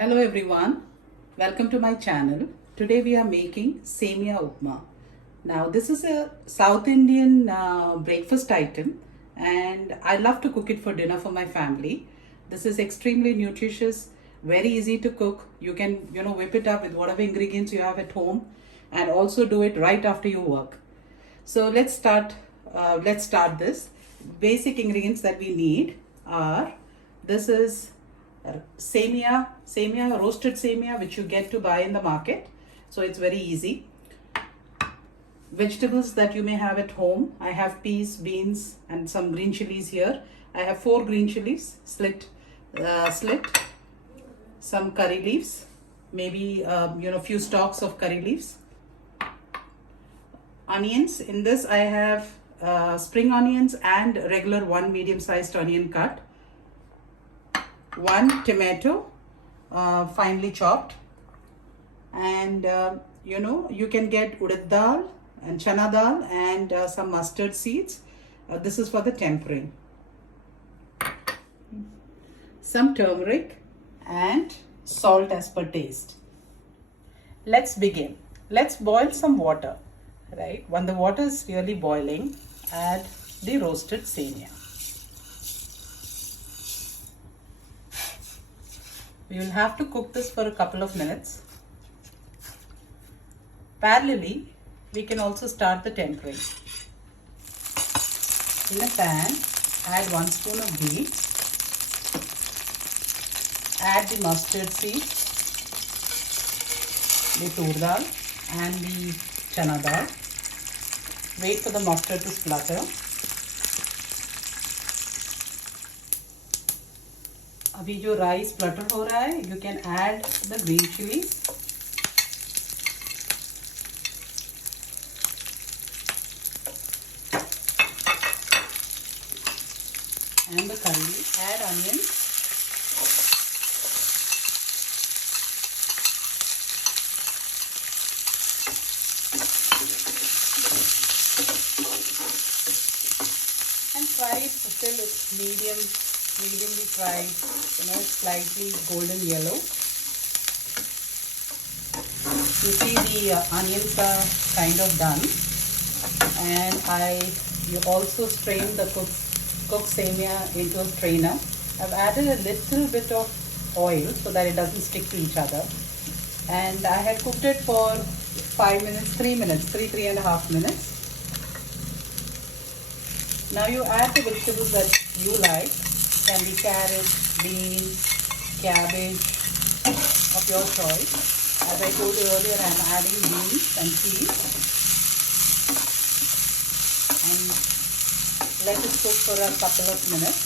Hello everyone, welcome to my channel. Today we are making Semiya Upma. Now this is a South Indian breakfast item and I love to cook it for dinner for my family. This is extremely nutritious, very easy to cook. You can whip it up with whatever ingredients you have at home and also do it right after you work. So let's start this. Basic ingredients that we need are, this is roasted semiya, which you get to buy in the market. So it's very easy. Vegetables that you may have at home. I have peas, beans, and some green chilies here. I have 4 green chilies, slit, some curry leaves, maybe few stalks of curry leaves. Onions. In this I have spring onions and regular 1 medium-sized onion cut. 1 tomato, finely chopped, and you can get urad dal and chana dal and some mustard seeds. This is for the tempering. Some turmeric and salt as per taste. Let's begin. Let's boil some water, right? When the water is really boiling, add the roasted semiya. We will have to cook this for a couple of minutes. Parallelly, we can also start the tempering. In a pan, add 1 spoon of ghee. Add the mustard seeds, the tur dal and the chana dal. Wait for the mustard to splutter. अभी जो rice Flutter हो रहा है, you can add the green chilies. And the curry leaves. Add onions. And fry it till it's mediumly fried, slightly golden yellow. You see the onions are kind of done, and you also strain the cooked semiya into a strainer. I've added a little bit of oil so that it doesn't stick to each other, and I had cooked it for 3 and a half minutes. Now you add the vegetables that you like. Can be carrot, beans, cabbage of your choice. As I told you earlier, I am adding beans and peas. And let it cook for a couple of minutes.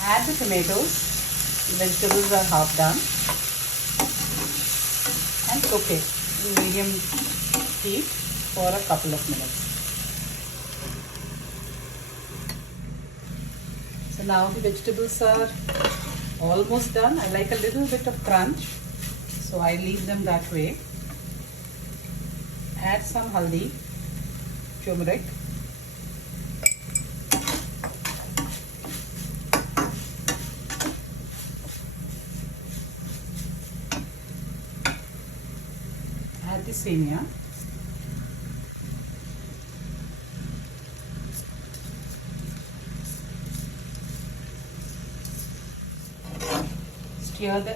Add the tomatoes. The vegetables are half done. And cook it in medium heat for a couple of minutes. So now the vegetables are almost done. I like a little bit of crunch, so I leave them that way. Add some haldi, turmeric. Add the semiya.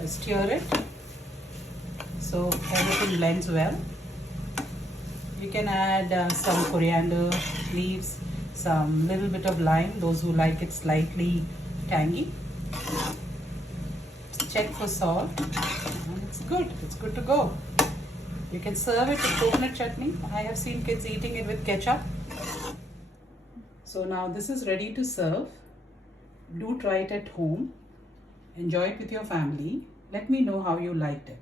Stir it so everything blends well. You can add some coriander leaves, some little bit of lime, those who like it slightly tangy. Check for salt, and it's good to go. You can serve it with coconut chutney. I have seen kids eating it with ketchup. So now this is ready to serve. Do try it at home. Enjoy it with your family. Let me know how you liked it.